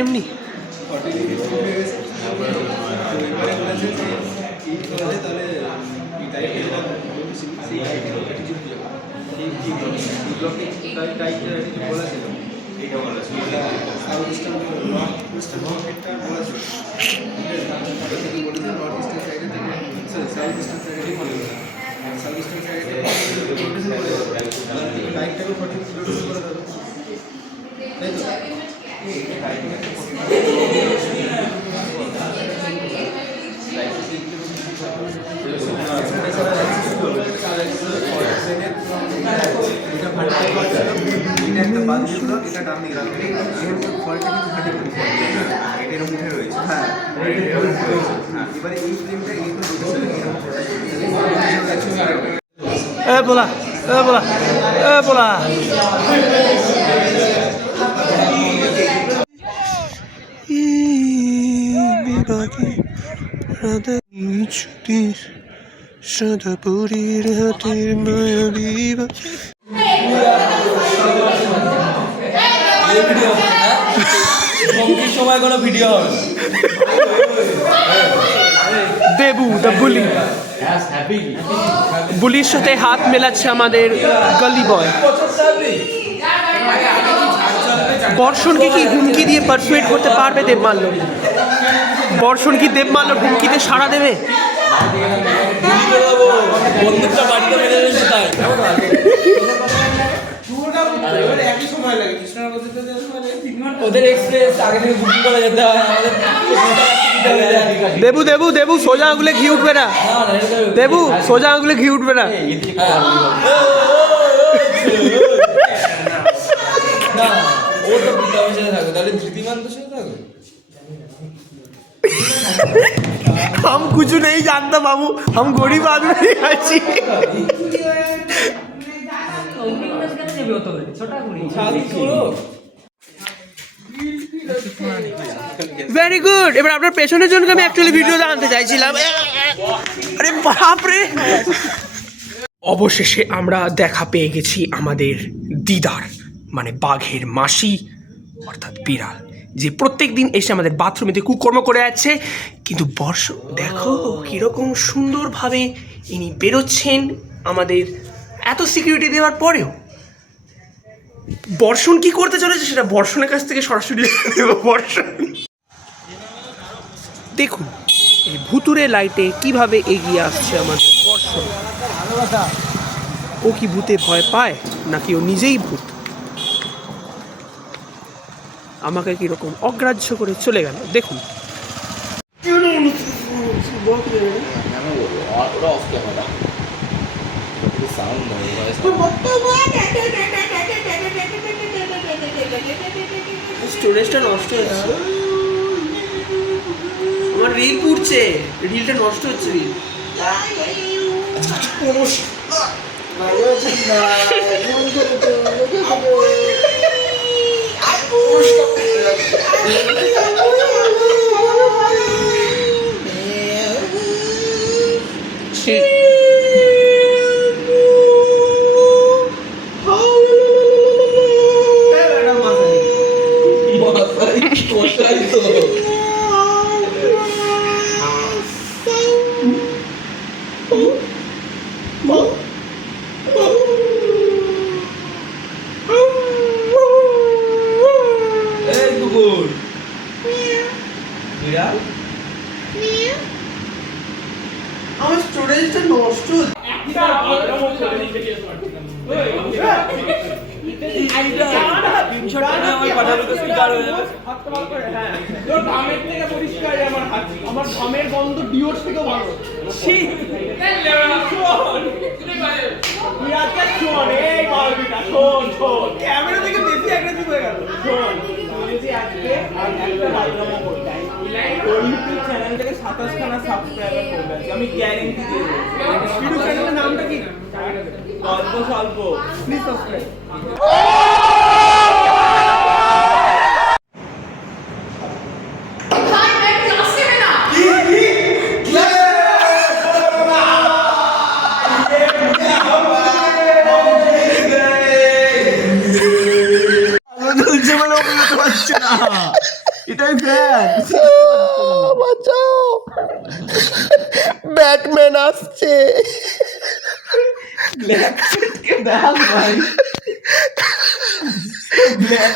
এমনি बोला बोला बोला সাদা পরীর হাতের মায়াবী সময় কোনো ভিডিও হবে দেবু দ্য বুলি বুলির সাথে হাত মেলাচ্ছে আমাদের গলি বয়। বর্ষণকে কি হুমকি দিয়ে পারসুয়েট করতে পারবে দেবমাল্য? বর্ষণ কি দেবমাল্য হুমকিতে সাড়া দেবে? বন্দুকটা বাড়িতে মেরে রয়েছে তাই ওদের এক্সপ্রেস আগে থেকে বুকিং করা যেতে হয় দেবু দেবু দেবু সোজা আঙুলে ঘি উঠবে না, দেবু সোজা আঙুলে ঘি উঠবে না। हम कुछ नहीं जानता बाबू, हम गरीब आदमी আছি। Very good. এবার আপনার পেছনের জন্য আমি অ্যাকচুয়ালি ভিডিও আনতে চাইছিলাম। আরে বাপরে, অবশেষে আমরা দেখা পেয়ে গেছি আমাদের দিদার মানে বাঘের মাসি অর্থাৎ বিড়াল, যে প্রত্যেক দিন এসে আমাদের বাথরুমেতে কুকর্ম করে যাচ্ছে। কিন্তু বর্ষ দেখো কীরকম সুন্দরভাবে ইনি বেরোচ্ছেন আমাদের এত সিকিউরিটি দেওয়ার পরেও। বর্ষণ কি করতে চলেছে সেটা বর্ষণের কাছ থেকে সরাসরি দেব। বর্ষণ দেখুন এই ভুতুরে লাইটে কিভাবে এগিয়ে আসছে আমাদের বর্ষণ। ও কি ভূতে ভয় পায় নাকি ও নিজেই ভূত? আমাকে কিরকম অগ্রাহ্য করে চলে গেল দেখুন। স্টোরেজটা নষ্ট হচ্ছে, আমার রিল পুড়ছে, রিলটা নষ্ট হচ্ছে। রিল আমার স্টোরেজটা নষ্ট। আমার ঘামের গন্ধ ডিওর থেকে ভালো। ক্যামেরা থেকে বেশি অ্যাগ্রেসিভ হয়ে গেল। শোন আজকে একটা বাথরুমও করতে ইউটিউব চ্যানেল থেকে 27খানা সাবস্ক্রাইবার করবে, আমি গ্যারেন্টি দিয়ে দেবো। ভিডিও চ্যানেলের নামটা কি? গল্প স্বল্প। Please subscribe. এটাই ফ্যান। বাঁচাও, ব্যাটম্যান আসছে। দেখ ভাই, ব্ল্যাক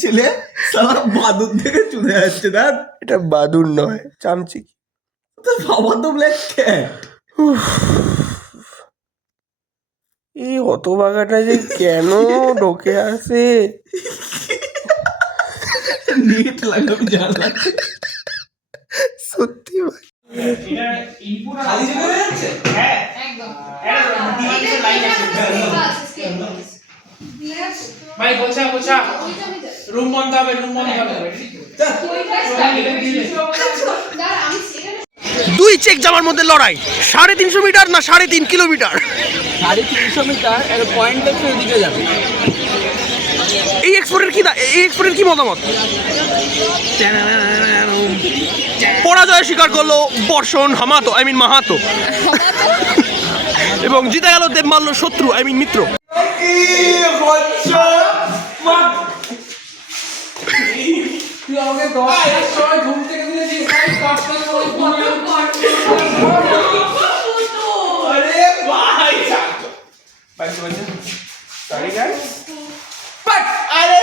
ছেলে সারা বাদুর থেকে চলে যাচ্ছে। দেখ এটা বাদুর নয়, চামচি। তোর বাবা তো ব্ল্যাক ক্যাট। এই হতভাগাটা যে কেন ঢোকে আসে। নেট লাগাবি জানলা। সত্যি ভাই, খালি জায়গা হয়ে যাচ্ছে। ভাই গোছা গোছা রুম বন্ধ হবে, রুম বন্ধ হবে। 2 চেক জামার মধ্যে লড়াই, 350 মিটার না 3.5 কিলোমিটার। 350 মিটার একটা পয়েন্ট দেখে ওদিকে যাবে। এই এক্সপোর্টের কি মতামত? পরাজয় স্বীকার করলো বর্ষণ মাহাতো এবং জিতে গেল দেবমাল্য শত্রু মিত্র। তুই আমাকে 10টার সময় ঘুম থেকে দিয়েছিস, ভাই 10টার সময় আরে ভাই সরি গাইস, বাট আরে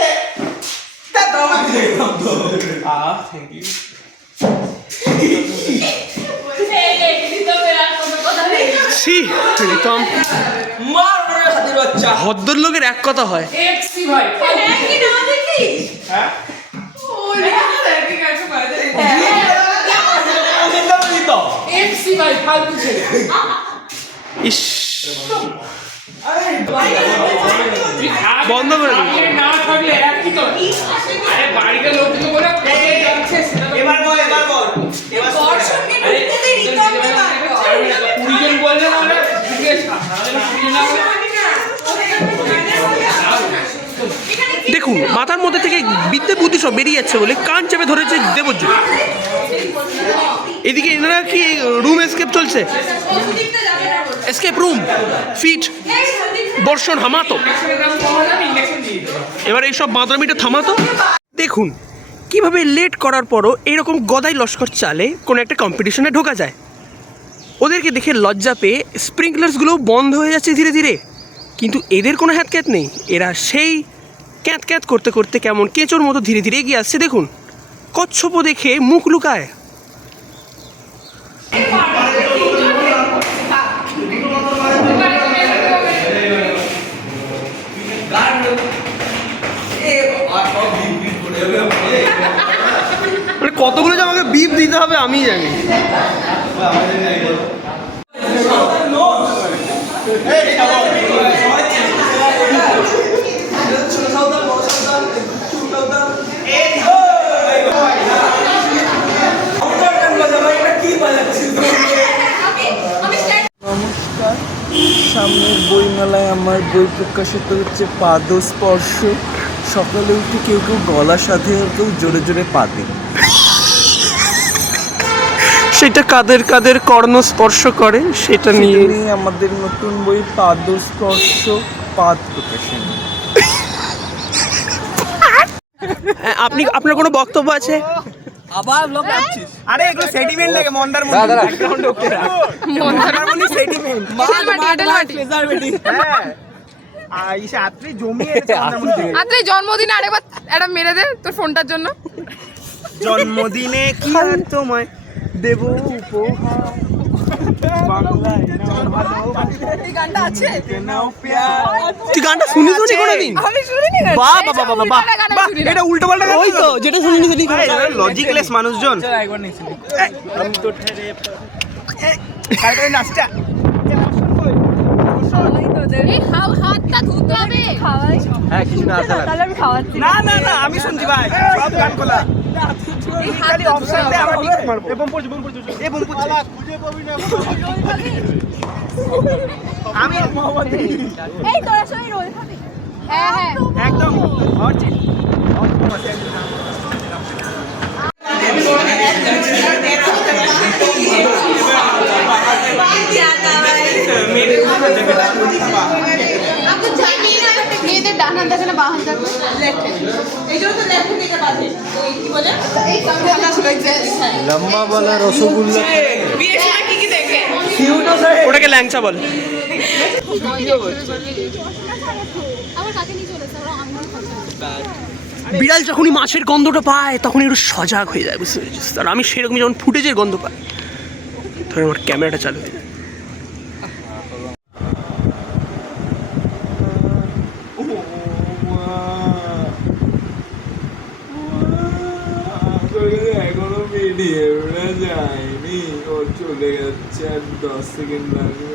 দাদা আমাকে তো থ্যাংক ইউ। ছি রিতম, মার মেরে হাতের বাচ্চা। ভদ্রলোকের এক কথা হয়। এক্সি ভাই হ্যাঁ এক্সি ভাই ফালতু ছেলে। ইস, বন্ধ করে দিন। আপনি না থাকলে একই তো। আরে বাড়িতে লোক তো বলে কোথায় যাচ্ছে সেটা তো এবার বল দর্শককে ঢুকতে দে, রিতমকে বার কর। 20 জন বললে না হলে জিজ্ঞেস কর, নাহলে 20 জন না হলে দেখুন, মাথার মধ্যে থেকে বিদ্যে বুদ্ধি সব বেরিয়ে যাচ্ছে বলে কান চেপে ধরেছে দেবজ্যোতি। এদিকে এনারা কি রুম এসকেপ চলছে, এসকেপ রুম ফিট বর্ষণ হামাতো। এবার এইসব বাঁদরামিটা থামাতো। দেখুন কিভাবে লেট করার পরও এরকম গদাই লস্কর চালে কোনো একটা কম্পিটিশনে ঢোকা যায়। ওদেরকে দেখে লজ্জা পেয়ে স্প্রিংকলার্সগুলো বন্ধ হয়ে যাচ্ছে ধীরে ধীরে, কিন্তু এদের কোনো হ্যাত ক্যাত নেই। এরা সেই ক্যাঁত ক্যাঁত করতে করতে কেমন কেঁচোর মতো ধীরে ধীরে এগিয়ে আসছে। দেখুন, কচ্ছপও দেখে মুখ লুকায়। মানে কতগুলো যে আমাকে বিপ দিতে হবে আমি জানি। নমস্কার, সামনের বইমেলায় আমার বই প্রকাশিত হচ্ছে পাদস্পর্শ। সকালে উঠে কেউ কেউ গলার সাথে কেউ জোরে জোরে পাতে। সেটা কাদের কাদের কর্ণ স্পর্শ করে সেটা নিয়ে আমাদের নতুন বই পাদস্পর্শ পাদ প্রকাশনী। আপনার কোনো বক্তব্য আছে? আবার লোক আসছিস? আরে এগুলো সেন্টিমেন্ট লাগে মন্দার মধ্যে ব্যাকগ্রাউন্ডে ওকে রাখ। মন্দার মধ্যে সেন্টিমেন্ট প্রেজারভেটিভ। হ্যাঁ আইসা আত্রি জমি এসে মন্দার মধ্যে। আত্রে জন্মদিনে আরেকবার একটা মেরে দে তোর ফোনটার জন্য। জন্মদিনে কি আর তোমায় দেব উপহার, বাংলায় নাও ভালোবাসা, এই গানটা আছে? নাও প্যার। তুই গানটা শুনিস কোনোদিন? আমি শুনিনি। বাহ বাহ বাহ বাহ বাহ, এটা উল্টো পাল্টা ওই তো যেটা শুনিনি সেটাই লজিকলেস মানুষজন। আমি তো ঠেরে কালকে নাচটা এই হাতটা ধুতে হবে। খাওয়াই? হ্যাঁ কিছু না আসলে তাহলে আমি খাওয়াচ্ছি। না না না আমি শুনছি ভাই সব গান খোলা। এই খালি হাতটা অপশন দে আমরা ঠিক মারবো। এবং পড়ছি খুঁজে পাবি না আমি মোহাম্মদ। এই তোর সঙ্গে রোল খাবি? হ্যাঁ হ্যাঁ একদম হচ্ছে মেয়েদের ডান হাত দেখে না বাঁ হাত দেখে লেফট এই জন্য তো লেফট দিকে বাঁধে ওই কি বলে এই কামড়া ছিল লম্বা বলা রসগোল্লা বিয়ের সময় কি দেখে ওটাকে ল্যাংচা বলে। আমার কাকে নিয়ে চলেছে ওরা আমি বিড়াল যখনই মাছের গন্ধটা পায় তখন একটু সজাগ হয়ে যায়, বুঝতে পেরেছিস? আর আমি সেরকমই যখন ফুটেজের গন্ধ পাই তখন আমার ক্যামেরাটা চালু হয়ে যায়। এখনো ভিডিওটা যায়নি, ও চলে যাচ্ছে আর 10 সেকেন্ড লাগবে।